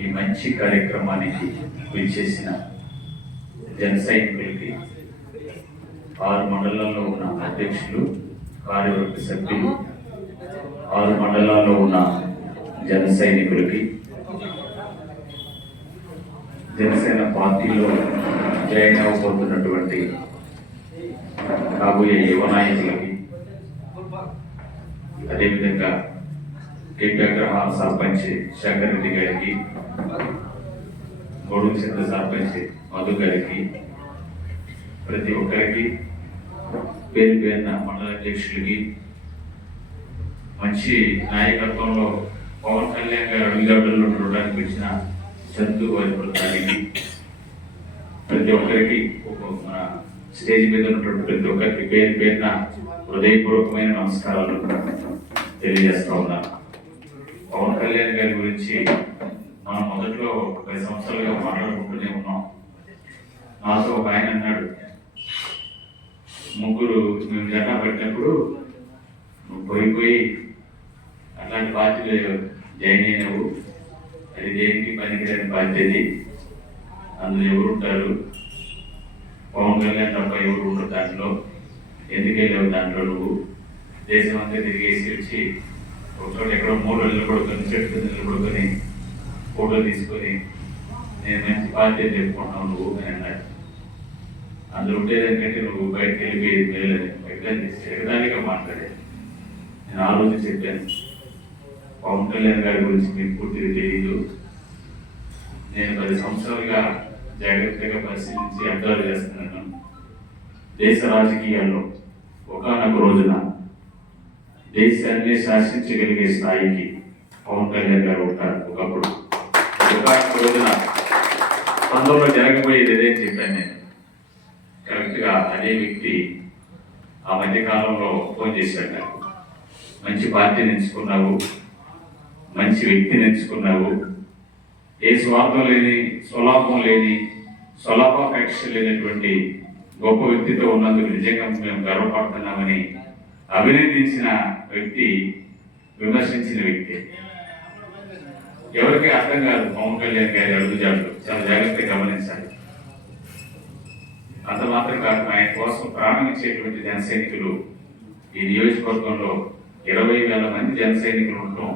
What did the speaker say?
ఈ మంచి కార్యక్రమానికి విచ్చేసిన జన సైనికులకి, 6 మండలాల్లో ఉన్న అధ్యక్షులు, కార్యవర్గ సభ్యులు, 6 మండలాల్లో ఉన్న జన సైనికులకి, జనసేన పార్టీలో జాయిన్ అవ్వబోతున్నటువంటి కాబోయే యువ నాయకులకి, అదేవిధంగా కేపీగ్రహాల సర్పంచ్ శంకర్ రెడ్డి గారికి, గొడుగు చింత సర్పంచ్ మధు గారికి, ప్రతి ఒక్కరికి పేరు పేరున మండల అధ్యక్షులకి, మంచి నాయకత్వంలో పవన్ కళ్యాణ్ గారు అడుగుజాడల్లో ఉండడానికి వచ్చిన చందు వారి ప్రతి ఒక్కరికి మన స్టేజ్ మీద ఉన్నటువంటి ప్రతి ఒక్కరికి పేరు పేరున హృదయపూర్వకమైన నమస్కారాలు తెలియజేస్తా ఉన్నాను. పవన్ కళ్యాణ్ గారి గురించి మనం మొదట్లో 10 సంవత్సరాలుగా మాట్లాడుకుంటూనే ఉన్నాం. నాతో ఒక ఆయన అన్నాడు, ముగ్గురు మేము జెండా పెట్టినప్పుడు నువ్వు పోయి అట్లాంటి పార్టీలో జాయిన్ అయినవు, అది దేనికి పనికిరాని పార్టీ, అది అందులో ఎవరు ఉంటారు, పవన్ కళ్యాణ్ తప్ప ఎవరు ఉండరు దాంట్లో, ఎందుకు వెళ్ళావు దాంట్లో, నువ్వు దేశం అంతా తిరిగేసి వచ్చి ఒకచోట ఎక్కడో 3 రోజులు నిలబడుకొని చెట్టు నిలబడుకొని ఫోటో తీసుకొని నేను మంచి పార్టీ చెప్పుకుంటున్నావు నువ్వు అని అన్నాడు. అందులో ఉండేదానికంటే నువ్వు బయటకు వెళ్ళిపోయేది మేలని ఎగదానిగా మాట్లాడాను. నేను ఆ రోజు చెప్పాను, పవన్ కళ్యాణ్ గారి గురించి మీకు పూర్తిగా తెలియదు, నేను 10 సంవత్సరాలుగా జాగ్రత్తగా పరిశీలించి అర్థాలు చేస్తున్నాను. దేశ రాజకీయాల్లో ఒకానొక రోజున దేశాన్ని శాసించగలిగే స్థాయికి పవన్ కళ్యాణ్ గారు ఉంటారు. ఒకప్పుడు ఒకానొక రోజున తొందరలో జరగబోయేది ఏదైతే చెప్పాను నేను. కరెక్ట్గా అదే వ్యక్తి ఆ మధ్యకాలంలో ఫోన్ చేశాడు నాకు, మంచి పార్టీని ఎంచుకున్నావు, మంచి వ్యక్తిని ఎంచుకున్నావు, ఏ స్వార్థం లేని, స్వలాభం లేని, స్వలాభాపేక్ష లేనటువంటి గొప్ప వ్యక్తితో ఉన్నందుకు నిజంగా మేము గర్వపడుతున్నామని అభినందించిన వ్యక్తి, విమర్శించిన వ్యక్తి. ఎవరికి అర్థం కాదు పవన్ కళ్యాణ్ గారి అడుగుజాడలు, చాలా జాగ్రత్తగా గమనించాలి. అంత మాత్రం కాదు, ఆయన కోసం ప్రాణం ఇచ్చేటువంటి జన సైనికులు ఈ నియోజకవర్గంలో 20,000 మంది జన సైనికులు ఉండటం